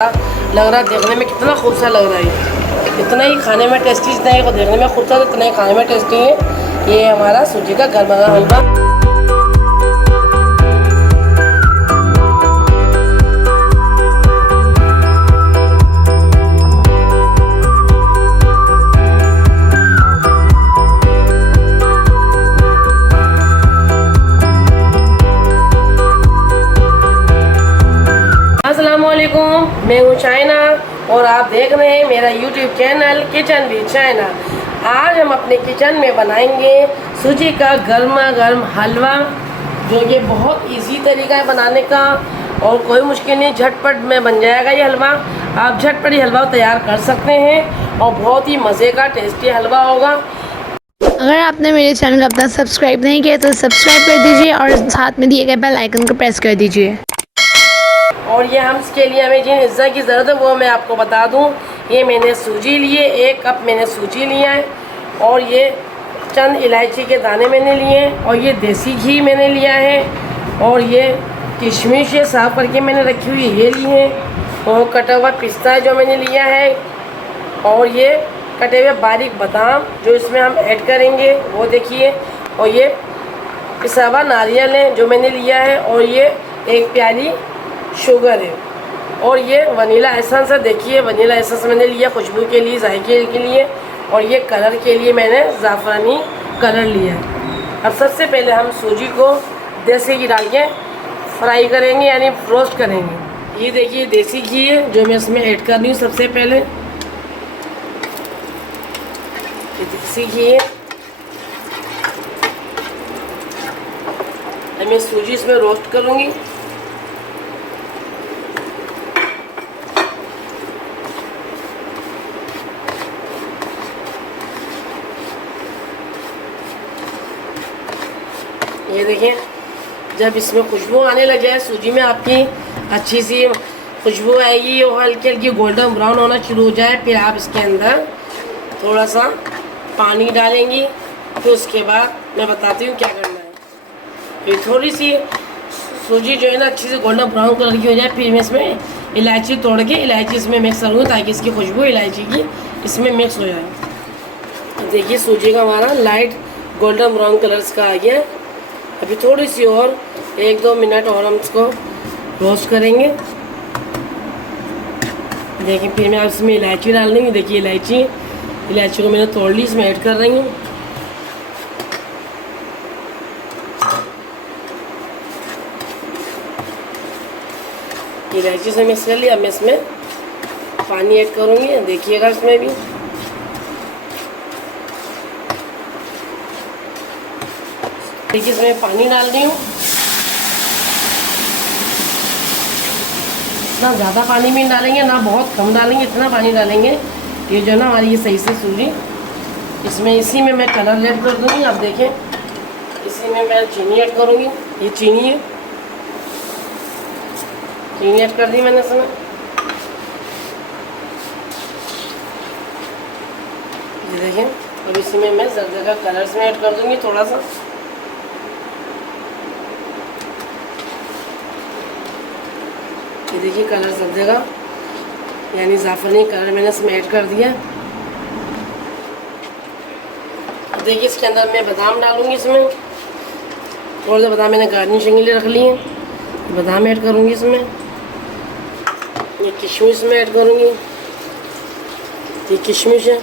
लग रहा है, देखने में कितना खूबसूरत लग रहा है। इतना ही खाने में टेस्टी, जितना ही देखने में खूबसूरत इतना ही खाने में टेस्टी है। ये हमारा सूजी का घर बना हलवा। अस्सलामुअलैकुम, मैं हूँ चाइना और आप देख रहे हैं मेरा YouTube channel kitchen with China. आज हम अपने किचन में बनाएंगे सूजी का गर्मा गर्म हलवा, जो ये बहुत इजी तरीका है बनाने का और कोई मुश्किल नहीं, झटपट में बन जाएगा ये हलवा। आप झटपट ही हलवा तैयार कर सकते हैं और बहुत ही मज़े का टेस्टी हलवा होगा। अगर आपने मेरे चैनल को अब तक सब्सक्राइब नहीं किया तो सब्सक्राइब कर दीजिए और साथ में दिए गए बेल आइकन को प्रेस कर दीजिए। और ये हम इसके लिए हमें जिन अज्जा की ज़रूरत है वो मैं आपको बता दूं। ये मैंने सूजी लिए, 1 कप मैंने सूजी लिया है और ये चंद इलायची के दाने मैंने लिए हैं और ये देसी घी मैंने लिया है और ये किशमिश है साफ़ करके मैंने रखी हुई ये ली है और कटा हुआ पिस्ता है जो मैंने लिया है और ये कटे हुए बारीक बादाम जो इसमें हम ऐड करेंगे वो देखिए, और ये पिसा हुआ नारियल है जो मैंने लिया है और ये 1 प्याली शुगर है और ये वनीला एसेंस है। देखिए वनीला एसेंस मैंने लिया खुशबू के लिए, जायके के लिए, और ये कलर के लिए मैंने ज़ाफ़रानी कलर लिया है। अब सबसे पहले हम सूजी को देसी घी डाल के फ्राई करेंगे, यानी रोस्ट करेंगे। ये देखिए देसी घी है जो मैं इसमें ऐड कर रही हूँ। सबसे पहले ये देसी घी है, मैं सूजी इसमें रोस्ट करूँगी। ये देखें, जब इसमें खुशबू आने लग जाए सूजी में, आपकी अच्छी सी खुशबू आएगी और हल्की हल्की गोल्डन ब्राउन होना शुरू हो जाए, फिर आप इसके अंदर थोड़ा सा पानी डालेंगी। फिर उसके बाद मैं बताती हूँ क्या करना है। फिर थोड़ी सी सूजी जो है ना अच्छी से गोल्डन ब्राउन कलर की हो जाए, फिर मैं इसमें इलायची तोड़ के इलायची इसमें मिक्स करूँगी ताकि इसकी खुशबू इलायची की इसमें मिक्स हो जाए। देखिए सूजी का हमारा लाइट गोल्डन ब्राउन कलर्स का आ गया। अभी थोड़ी सी और 1-2 मिनट और हम इसको रोस्ट करेंगे। देखिए फिर मैं इसमें इलायची डाल देंगे। देखिए इलायची को मैंने तोड़ ली, इसमें ऐड कर रही हूँ। इलायची से मिक्स कर लिया। अब मैं इसमें पानी ऐड करूँगी, देखिएगा इसमें भी। देखिए इसमें पानी डाल रही हूँ। इतना ज़्यादा पानी भी डालेंगे ना बहुत कम डालेंगे, इतना पानी डालेंगे ये जो है ना हमारी ये सही से सूजी। इसमें इसी में मैं कलर ऐड कर दूँगी। अब देखें इसी में मैं चीनी ऐड करूँगी। ये चीनी है, चीनी ऐड कर दी मैंने इसमें। ये देखें, अब इसी में मैं जर्दे का कलर इसमें ऐड कर दूँगी थोड़ा सा। ये देखिए कलर सब्ज़ी का यानी ज़ाफ़रानी कलर मैंने इसमें ऐड कर दिया। देखिए इसके अंदर मैं बादाम डालूंगी इसमें, थोड़ा सा बादाम मैंने गार्निशिंग के लिए रख ली है, बादाम ऐड करूंगी इसमें। ये किशमिश में ऐड करूंगी, ये किशमिश है।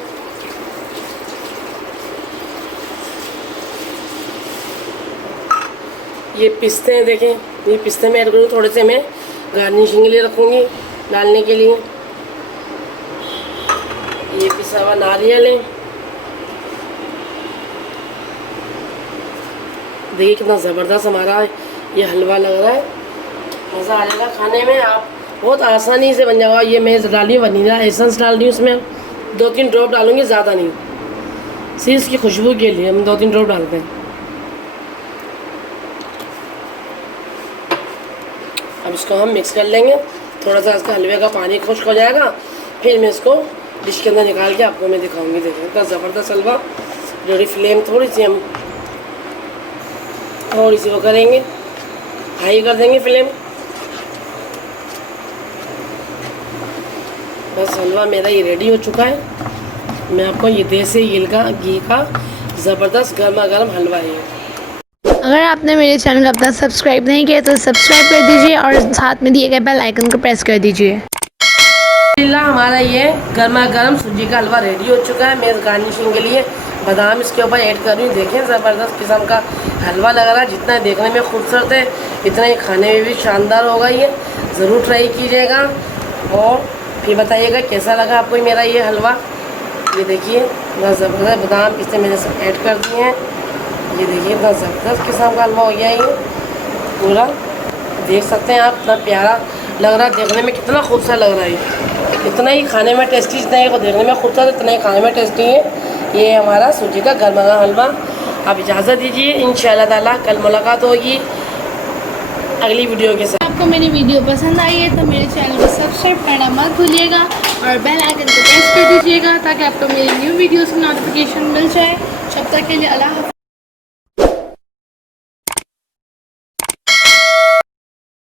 ये पिस्ते हैं, देखें ये पिस्ते में ऐड करूँगी, थोड़े से मैं गार्निशिंग के लिए रखूँगी डालने के लिए। ये पिसा हुआ नारियल है। देखिए कितना ज़बरदस्त हमारा ये हलवा लग रहा है, मज़ा आ जाएगा खाने में। आप बहुत आसानी से बन जाएगा। ये मैं डाली वनीला एसेंस डाल दी, उसमें 2-3 ड्रॉप डालूँगी, ज़्यादा नहीं, सिर्फ इसकी खुशबू के लिए हम 2-3 ड्रॉप डालते हैं। अब इसको हम मिक्स कर लेंगे। थोड़ा सा इसका हलवे का पानी खुश्क हो जाएगा, फिर मैं इसको डिश के अंदर निकाल के आपको मैं दिखाऊंगी। देखिए इतना ज़बरदस्त हलवा रेडी। फ्लेम थोड़ी सी हम थोड़ी सी वो करेंगे, हाई कर देंगे फ्लेम। बस हलवा मेरा ये रेडी हो चुका है। मैं आपको ये देसी घी का ज़बरदस्त गर्मा गर्म हलवा है। अगर आपने मेरे चैनल को अब तक सब्सक्राइब नहीं किया तो सब्सक्राइब कर दीजिए और साथ में दिए गए बेल आइकन को प्रेस कर दीजिए। हमारा ये गर्मा गर्म सूजी का हलवा रेडी हो चुका है। मैं इस गार्निशिंग के लिए बादाम इसके ऊपर ऐड कर रही हूँ। देखें ज़बरदस्त किस्म का हलवा लग रहा है। जितना देखने में खूबसूरत है इतना ही खाने में भी शानदार होगा। ये ज़रूर ट्राई कीजिएगा और फिर बताइएगा कैसा लगा आपको मेरा ये हलवा। ये देखिए इतना ज़बरदस्त बादाम इससे मैंने सब ऐड कर दिए हैं। ये देखिए इतना ज़बरदस्त किस्म का हलवा हो गया है। ये पूरा देख सकते हैं आप, इतना प्यारा लग रहा है, देखने में कितना खूबसूरत लग रहा है। इतना ही खाने में टेस्टी, जितना ही देखने में खूबसूरत इतना ही खाने में टेस्टी है ये हमारा सूजी का गर्मा गर्म हलवा। आप इजाज़त दीजिए, इंशाअल्लाह ताला कल मुलाकात होगी अगली वीडियो के साथ। आपको मेरी वीडियो पसंद आई है तो मेरे चैनल को सब्सक्राइब करना मत भूलिएगा और बेल आइकन को प्रेस कर दीजिएगा ताकि आपको मेरी न्यू वीडियोस की नोटिफिकेशन मिल जाए। तब तक के लिए अल्लाह हाफ़िज़।